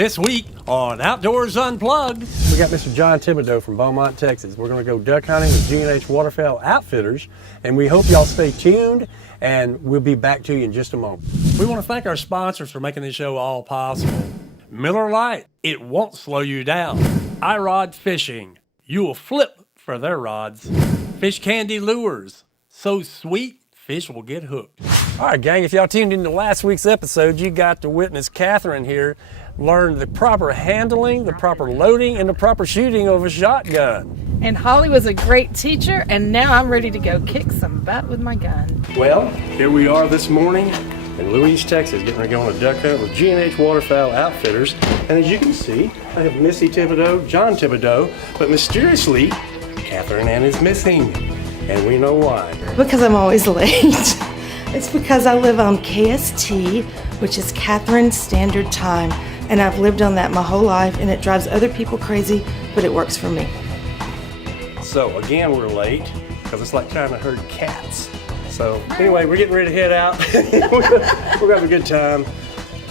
This week on Outdoors Unplugged. We got Mr. John Thibodeau from Beaumont, Texas. We're going to go duck hunting with G&H Waterfowl Outfitters, and we hope y'all stay tuned, and we'll be back to you in just a moment. We want to thank our sponsors for making this show all possible. Miller Lite, it won't slow you down. iRod Fishing, you will flip for their rods. Fish Candy Lures, so sweet, fish will get hooked. All right, gang, if y'all tuned into last week's episode, you got to witness Catherine here learn the proper handling, the proper loading, and the proper shooting of a shotgun. And Holly was a great teacher, and now I'm ready to go kick some butt with my gun. Well, here we are this morning in Louise, Texas, getting ready to go on a duck hunt with G&H Waterfowl Outfitters. And as you can see, I have Missy Thibodeau, John Thibodeau, but mysteriously, Catherine Ann is missing. And we know why. Because I'm always late. It's because I live on KST, which is Catherine Standard Time. And I've lived on that my whole life, and it drives other people crazy, but it works for me. So again, we're late because it's like trying to herd cats. So anyway, we're getting ready to head out. we're gonna have a good time.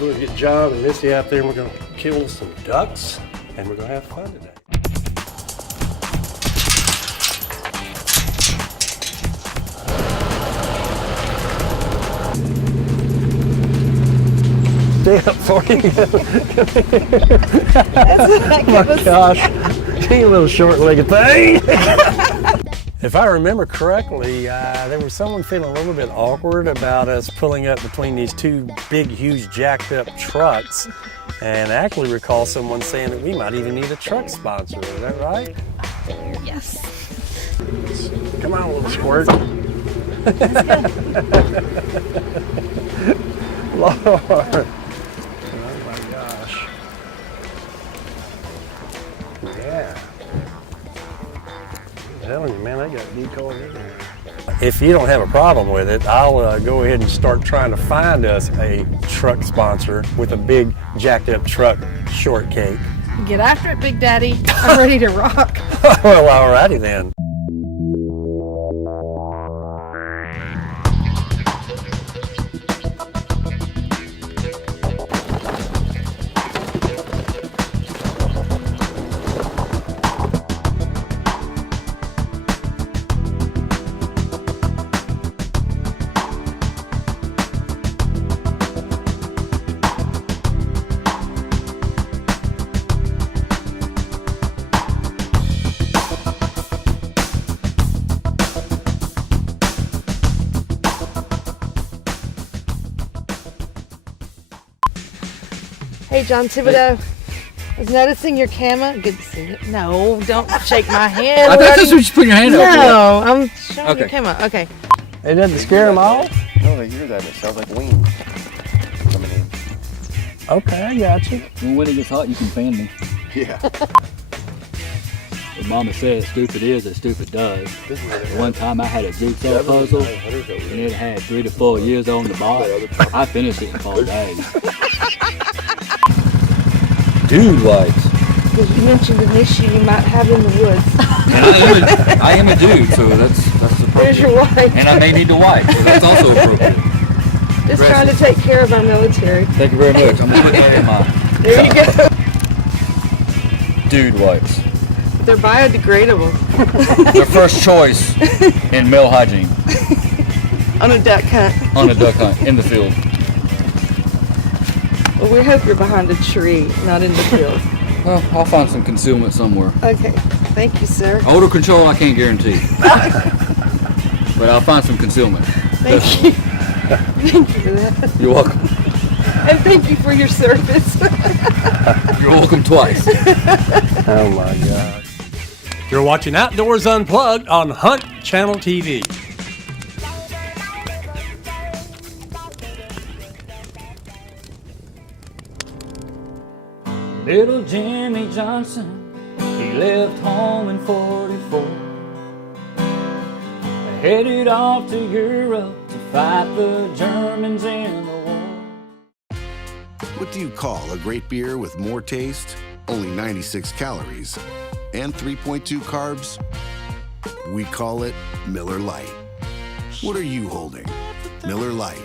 We're gonna get John and Missy out there, and we're gonna kill some ducks, and we're gonna have fun today. Stay up for you. Oh my gosh, you little short-legged thing. If I remember correctly, there was someone feeling a little bit awkward about us pulling up between these two big, huge, jacked-up trucks, and I actually recall someone saying that we might even need a truck sponsor. Is that right? Yes. Come on, little squirt. Lord. Oh my gosh. Yeah. I'm telling you, man, I got decoys in there. If you don't have a problem with it, I'll go ahead and start trying to find us a truck sponsor with a big jacked up truck shortcake. Get after it, Big Daddy. I'm ready to rock. Well, alrighty then. Hey, John Thibodeau. I was noticing your camo. Good to see it. No, don't shake my hand. I thought that's what you put your hand up No, I'm showing your Okay. camo. Okay. It doesn't scare them off? No, they hear that. It sounds like wings coming in. Okay, I got you. When it gets hot, you can fan me. Yeah. What Mama says stupid is as stupid does. One time I had a jigsaw puzzle, and it had 3 to 4 years on the box. I finished it in 4 days. Dude lights. Because you mentioned an issue you might have in the woods. And I am a dude, so that's appropriate. There's your wife. And I may need to wipe, so that's also appropriate. Just trying to take care of our military. Thank you very much. I'm gonna put that in mind. There you go. Dude wipes. They're biodegradable. Their first choice in male hygiene On a duck hunt. on a duck hunt in the field. Well, we hope you're behind a tree, not in the field. Well, I'll find some concealment somewhere. Okay. Thank you, sir. Odor control, I can't guarantee. But I'll find some concealment. Thank you. Thank you for that. You're welcome. And thank you for your service. You're welcome twice. Oh my God. You're watching Outdoors Unplugged on Hunt Channel TV. Little Jimmy Johnson, he left home in 44. Headed off to Europe to fight the Germans in the war. What do you call a great beer with more taste, only 96 calories, and 3.2 carbs? We call it Miller Lite. What are you holding? Miller Lite.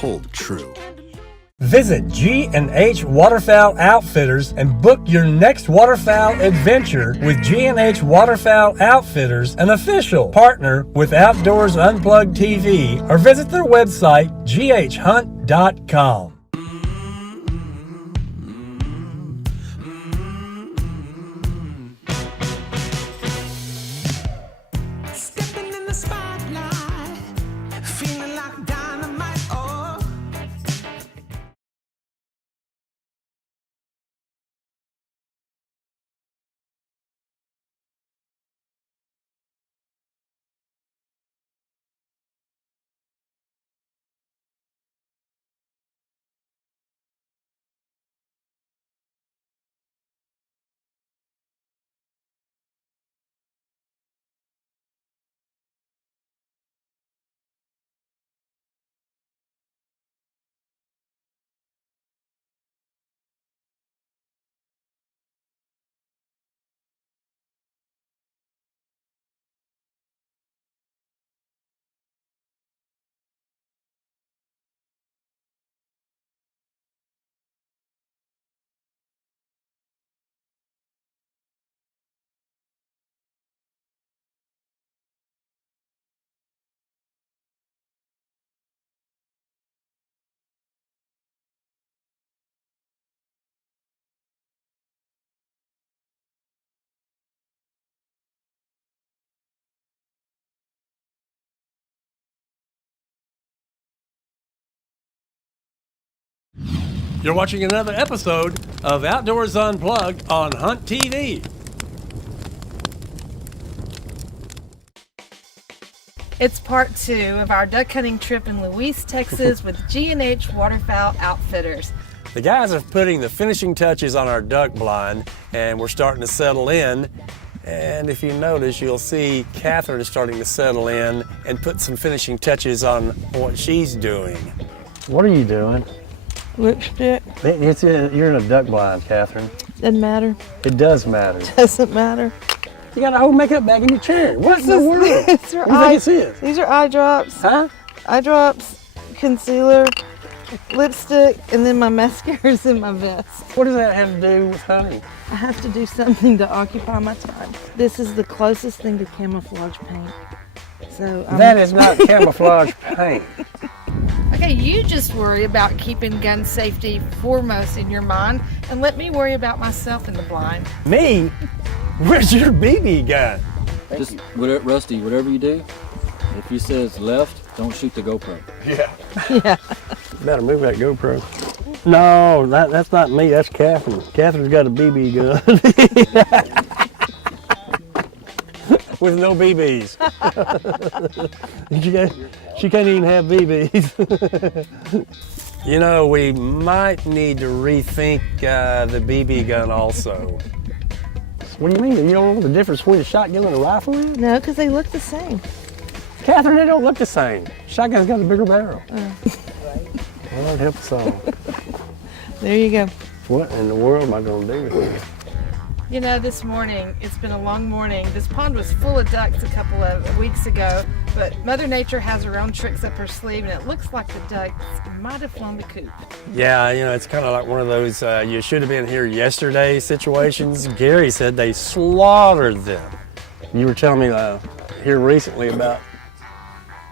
Hold true. Visit G&H Waterfowl Outfitters and book your next waterfowl adventure with G&H Waterfowl Outfitters, an official partner with Outdoors Unplugged TV, or visit their website, ghhunt.com. Stepping in the spotlight, feeling like dynamite. Oh. You're watching another episode of Outdoors Unplugged on Hunt TV. It's part 2 of our duck hunting trip in Louise, Texas with G&H Waterfowl Outfitters. The guys are putting the finishing touches on our duck blind, and we're starting to settle in. And if you notice, you'll see Catherine is starting to settle in and put some finishing touches on what she's doing. What are you doing? Lipstick. You're in a duck blind, Catherine. Doesn't matter. It does matter. Doesn't matter. You got old makeup back in your chair. What in the world? These are What do you think this is? These are eye drops. Huh? Eye drops, concealer, lipstick, and then my mascara's in my vest. What does that have to do with hunting? I have to do something to occupy my time. This is the closest thing to camouflage paint. So That is not camouflage paint. Okay, you just worry about keeping gun safety foremost in your mind, and let me worry about myself in the blind. Me? Where's your BB gun? Just, Rusty, whatever you do, if he says left, don't shoot the GoPro. yeah. Better move that GoPro. No, that's not me, that's Catherine. Catherine's got a BB gun. With no BBs. She can't even have BBs. You know, we might need to rethink the BB gun also. What do you mean? You don't know the difference between a shotgun and a rifle is? No, because they look the same. Catherine, they don't look the same. Shotgun's got a bigger barrel. Lord help us all. There you go. What in the world am I going to do with it? You know, this morning, it's been a long morning. This pond was full of ducks a couple of weeks ago, but Mother Nature has her own tricks up her sleeve, and it looks like the ducks might have flown the coop. Yeah, you know, it's kind of like one of those you should have been here yesterday situations. Gary said they slaughtered them. You were telling me here recently about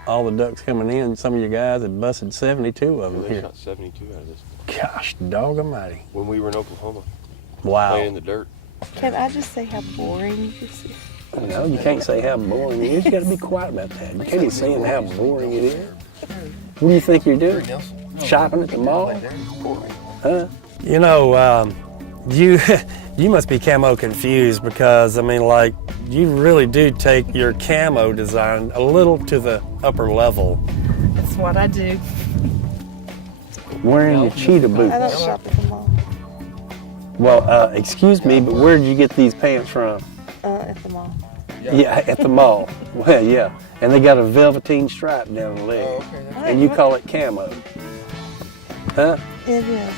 all the ducks coming in. Some of you guys had busted 72 of them They here. shot 72 out of this Gosh, dog almighty. when we were in Oklahoma, Wow. playing in the dirt. Can I just say how boring this is? No, you can't say how boring it is. You got to be quiet about that. You can't be saying how boring it is. What do you think you're doing? Shopping at the mall? Huh? You know, you must be camo confused because, I mean, like, you really do take your camo design a little to the upper level. That's what I do. Wearing your cheetah boots. I don't shop at the mall. Well, excuse me, but where did you get these pants from? At the mall. Yeah, at the mall. Well, yeah. And they got a velveteen stripe down the leg. And you call it camo. Huh? It is.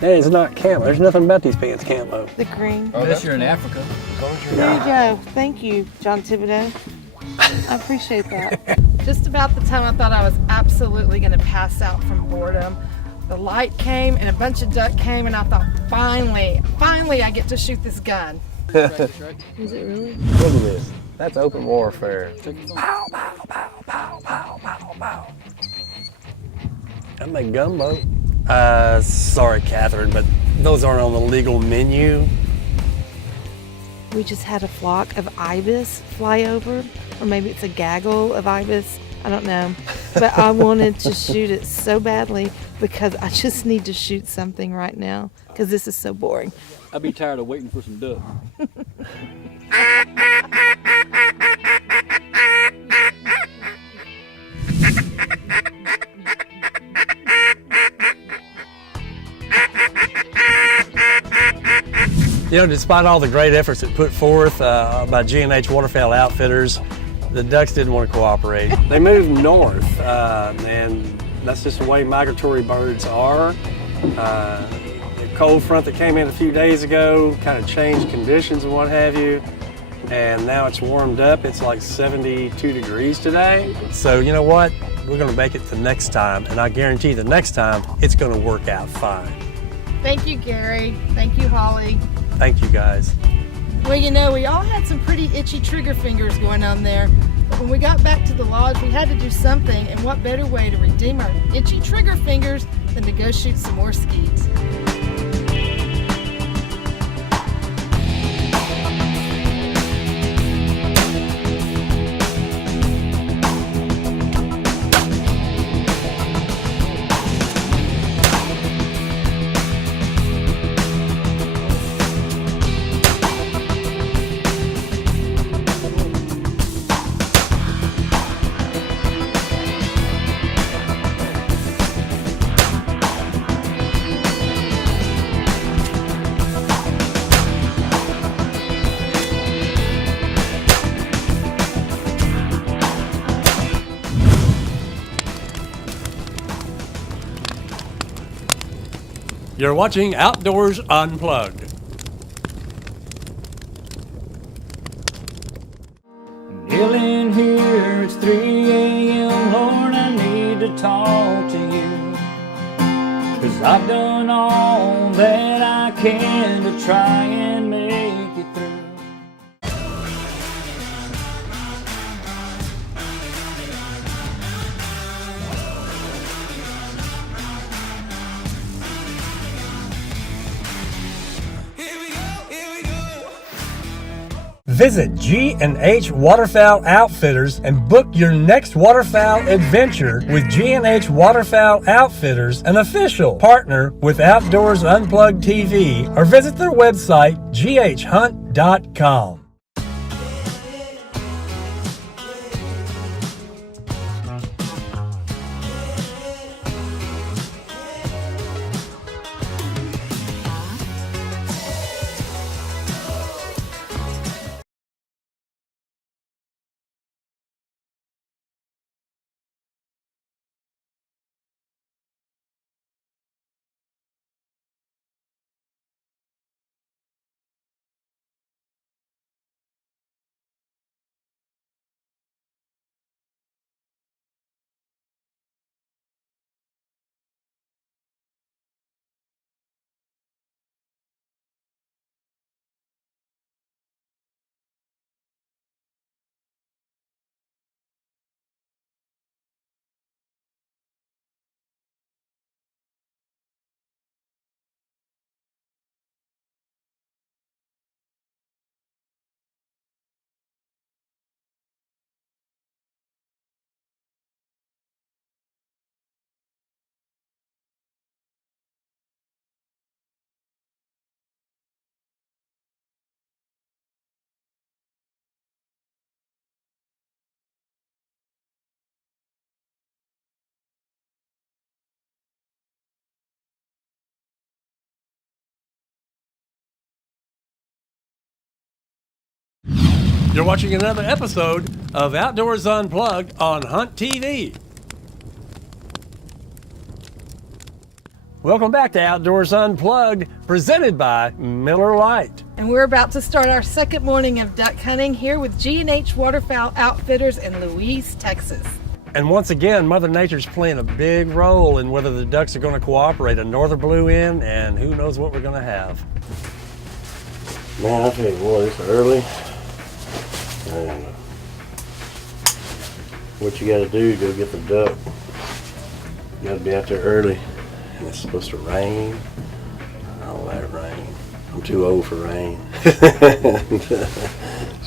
That is not camo. There's nothing about these pants camo. The green. Unless you're in Africa. There you go. Thank you, John Thibodeau. I appreciate that. Just about the time I thought I was absolutely going to pass out from boredom, the light came and a bunch of duck came, and I thought, finally I get to shoot this gun. Is it really? Look at this. That's open warfare. Pow, pow, pow, pow, pow, pow, pow. That make gumbo. Sorry, Catherine, but those aren't on the legal menu. We just had a flock of ibis fly over, or maybe it's a gaggle of ibis. I don't know. But I wanted to shoot it so badly because I just need to shoot something right now because this is so boring. I'd be tired of waiting for some duck. You know, despite all the great efforts that put forth by G&H Waterfowl Outfitters, the ducks didn't want to cooperate. They moved north, and that's just the way migratory birds are. The cold front that came in a few days ago kind of changed conditions and what have you, and now it's warmed up. It's like 72 degrees today. So you know what? We're going to make it to next time, and I guarantee the next time it's going to work out fine. Thank you, Gary. Thank you, Holly. Thank you, guys. Well, you know, we all had some pretty itchy trigger fingers going on there. But when we got back to the lodge, we had to do something, and what better way to redeem our itchy trigger fingers than to go shoot some more skeets. You're watching Outdoors Unplugged. Kneeling here, it's 3 a.m., Lord, I need to talk to you. 'Cause I've done all that I can to try and make it through. Visit G&H Waterfowl Outfitters and book your next waterfowl adventure with G&H Waterfowl Outfitters, an official partner with Outdoors Unplugged TV, or visit their website, ghhunt.com. You're watching another episode of Outdoors Unplugged on Hunt TV. Welcome back to Outdoors Unplugged, presented by Miller Lite. And we're about to start our second morning of duck hunting here with G&H Waterfowl Outfitters in Louise, Texas. And once again, Mother Nature's playing a big role in whether the ducks are going to cooperate. A norther blew in, and who knows what we're going to have. Man, I tell you what, it's early. And what you gotta do, go get the duck. You gotta be out there early. And it's supposed to rain. I don't like rain. I'm too old for rain. It's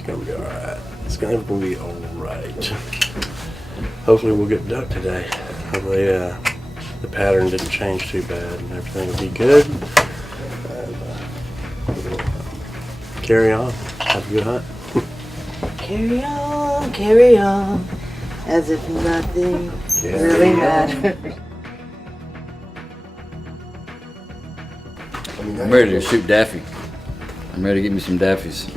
gonna be alright. It's gonna be alright. Hopefully we'll get duck today. Hopefully the pattern didn't change too bad and everything will be good. And, we'll carry on. Have a good hunt. Carry on, as if nothing really matters. I'm ready to shoot Daffy. I'm ready to get me some Daffies.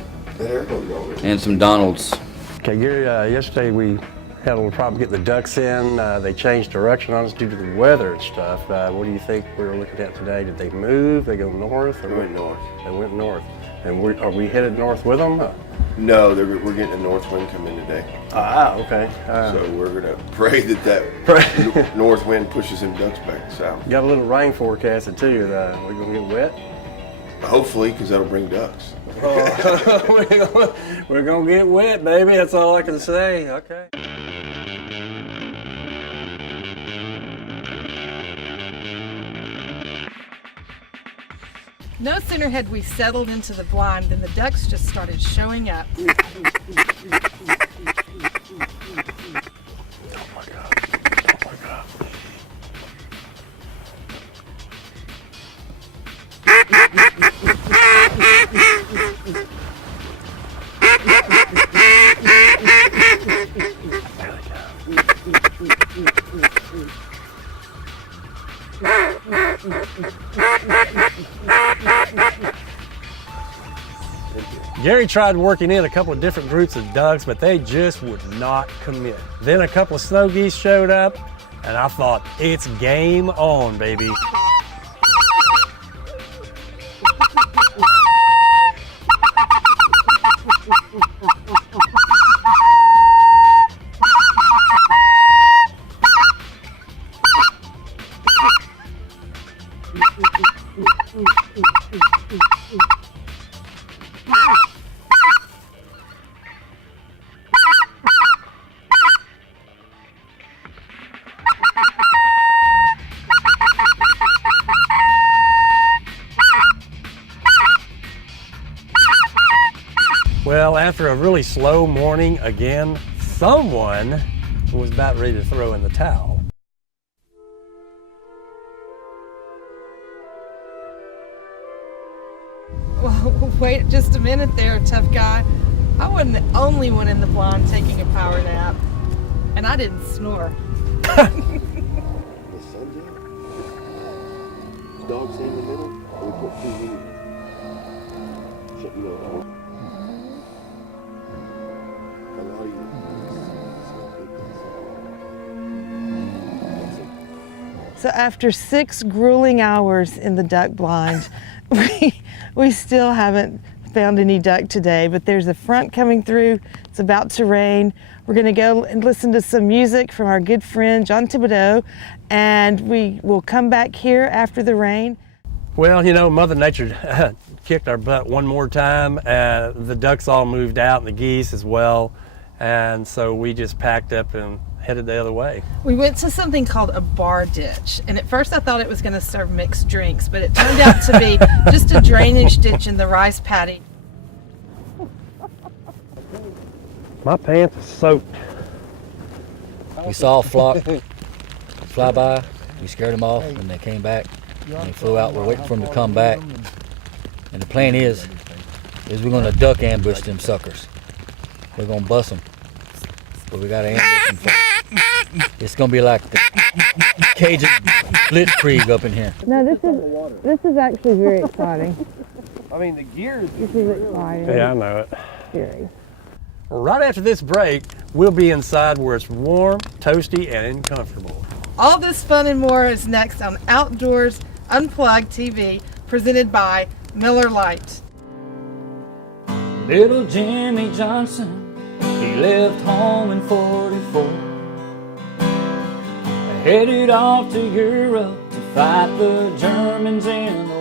And some Donalds. Okay, Gary, yesterday we had a little problem getting the ducks in. They changed direction on us due to the weather and stuff. What do you think we're looking at today? Did they move? They go north? Or They went north. They went north. And are we headed north with them? No, we're getting a north wind come in today. Okay. So we're gonna pray that north wind pushes them ducks back south. Got a little rain forecasted too. We're gonna get wet. Hopefully, because that'll bring ducks. We're gonna get wet, baby. That's all I can say. Okay. No sooner had we settled into the blind than the ducks just started showing up. Oh my God. Oh my God. Gary tried working in a couple of different groups of ducks, but they just would not commit. Then a couple of snow geese showed up, and I thought, it's game on, baby. Well, after a really slow morning, again, someone was about ready to throw in the towel. Well, wait just a minute there, tough guy. I wasn't the only one in the blind taking a power nap. And I didn't snore. The sun's out. Dogs in the middle. We put two in. Shut you up. So after 6 grueling hours in the duck blind, we still haven't found any duck today, but there's a front coming through. It's about to rain. We're gonna go and listen to some music from our good friend, John Thibodeau, and we will come back here after the rain. Well, you know, Mother Nature kicked our butt one more time. The ducks all moved out and the geese as well. And so we just packed up and headed the other way. We went to something called a bar ditch, and at first I thought it was going to serve mixed drinks, but it turned out to be just a drainage ditch in the rice paddy. My pants are soaked. We saw a flock fly by. We scared them off, and they came back. And they flew out. We're waiting for them to come back. And the plan is we're going to duck ambush them suckers. We're going to bust them. But we got to ambush them first. It's going to be like the Cajun blitzkrieg up in here. No, this is actually very exciting. I mean, the gear is... This is exciting. Yeah, I know it. Scary. Right after this break, we'll be inside where it's warm, toasty, and comfortable. All this fun and more is next on Outdoors Unplugged TV, presented by Miller Lite. Little Jimmy Johnson, he left home in '44. headed off to Europe to fight the Germans in the war.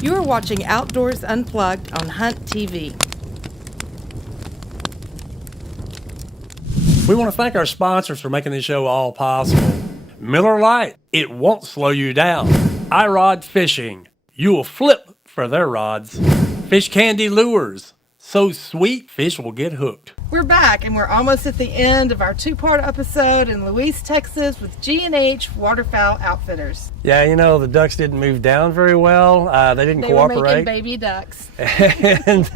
You are watching Outdoors Unplugged on Hunt TV. We want to thank our sponsors for making this show all possible. Miller Lite, it won't slow you down. iRod Fishing, you will flip for their rods. Fish Candy Lures, so sweet fish will get hooked. We're back, and we're almost at the end of our two-part episode in Louise, Texas with G&H Waterfowl Outfitters. Yeah, you know, the ducks didn't move down very well. They didn't cooperate. They were making baby ducks. And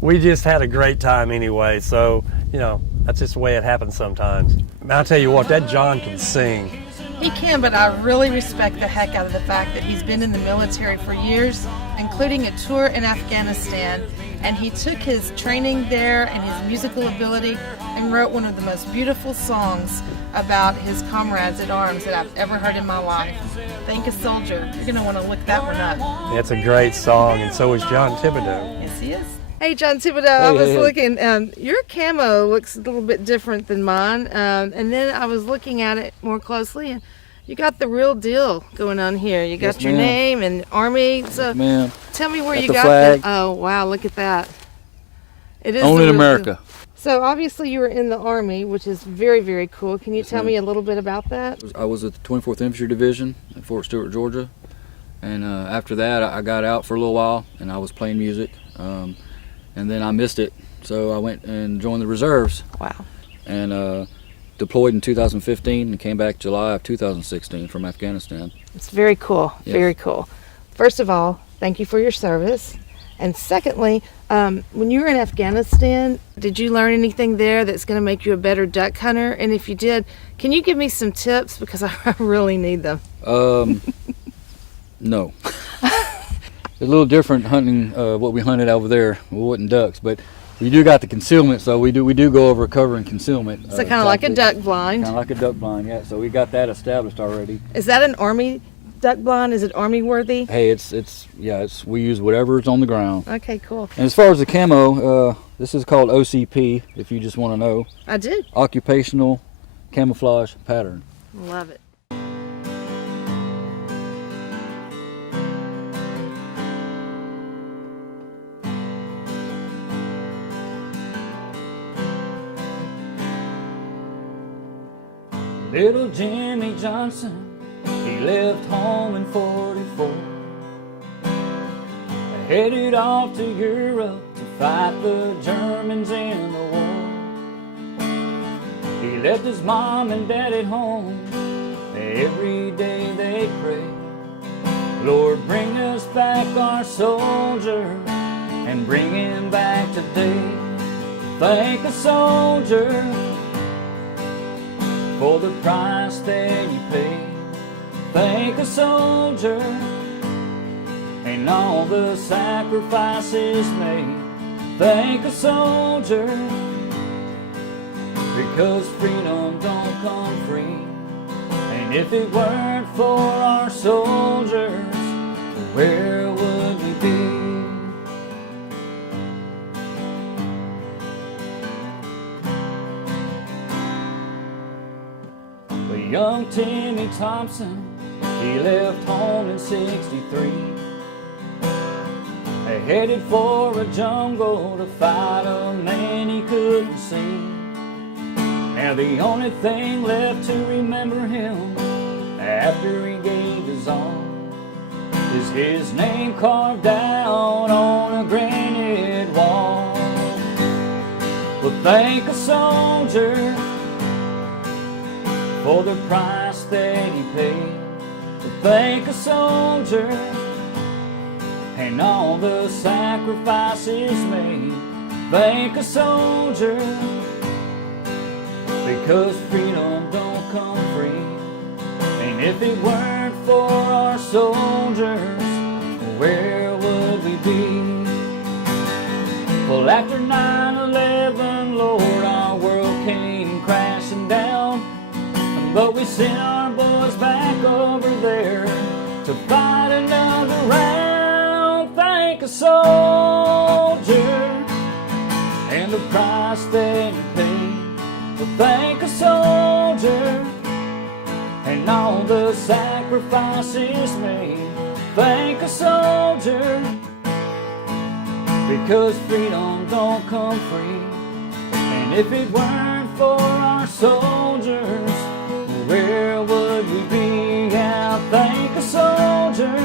we just had a great time anyway. So, you know, that's just the way it happens sometimes. I'll tell you what, that John can sing. He can, but I really respect the heck out of the fact that he's been in the military for years, including a tour in Afghanistan, and he took his training there and his musical ability and wrote one of the most beautiful songs about his comrades at arms that I've ever heard in my life. Thank a Soldier. You're going to want to look that one up. It's a great song, and so is John Thibodeau. Yes, he is. Hey, John Thibodeau, I was looking, your camo looks a little bit different than mine, and then I was looking at it more closely, and you got the real deal going on here. You got your name and Army, so tell me where you got that. Oh, wow, look at that. It is only in America. So obviously you were in the Army, which is very, very cool. Can you tell me a little bit about that? I was at the 24th Infantry Division at Fort Stewart, Georgia, and after that I got out for a little while and I was playing music. And then I missed it, so I went and joined the reserves. Wow. And deployed in 2015 and came back July of 2016 from Afghanistan. It's very cool, very cool. First of all, thank you for your service. And secondly, when you were in Afghanistan, did you learn anything there that's going to make you a better duck hunter? And if you did, can you give me some tips, because I really need them? No. It's a little different hunting what we hunted over there. We wasn't ducks, but we do got the concealment, so we do go over cover and concealment. So kind of like a duck blind. Kind of like a duck blind, yeah. So we got that established already. Is that an Army duck blind? Is it Army worthy? Hey, we use whatever's on the ground. Okay, cool. And as far as the camo, this is called OCP, if you just want to know. I do. Occupational Camouflage Pattern. Love it. Little Jimmy Johnson, he left home in 44, headed off to Europe to fight the Germans in the war. He left his mom and dad at home. Every day they pray, Lord, bring us back our soldier and bring him back today. Thank a soldier for the price that you paid. Thank a soldier and all the sacrifices made. Thank a soldier, because freedom don't come free. And if it weren't for our soldiers, where would we be? But young Timmy Thompson, he left home in '63, headed for a jungle to fight a man he couldn't see. Now the only thing left to remember him after he gave his all is his name carved out on a granite wall. But thank a soldier for the price that he paid. But thank a soldier and all the sacrifices made. Thank a soldier, because freedom don't come free. And if it weren't for our soldiers, where would we be? Well, after 9/11, Lord, our world came crashing down, but we sent our boys back over there to fight another round. Thank a soldier and the price that you paid. But thank a soldier and all the sacrifices made. Thank a soldier, because freedom don't come free. And if it weren't for our soldiers, where would we be? Yeah, thank a soldier.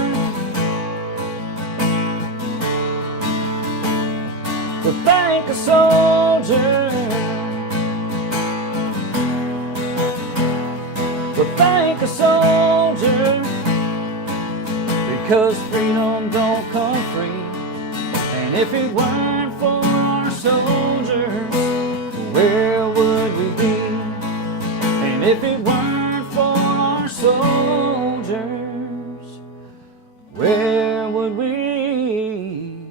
But thank a soldier. But thank a soldier, because freedom don't come free. And if it weren't for our soldiers, where would we be? And if it weren't for our soldiers, where would we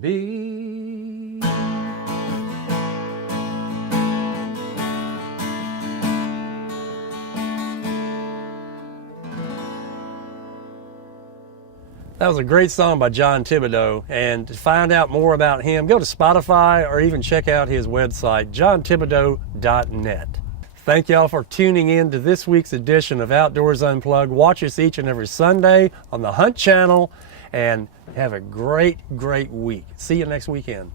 be? That was a great song by John Thibodeau, and to find out more about him, go to Spotify or even check out his website, johnthibodeau.net. Thank y'all for tuning in to this week's edition of Outdoors Unplugged. Watch us each and every Sunday on the Hunt Channel, and have a great, great week. See you next weekend.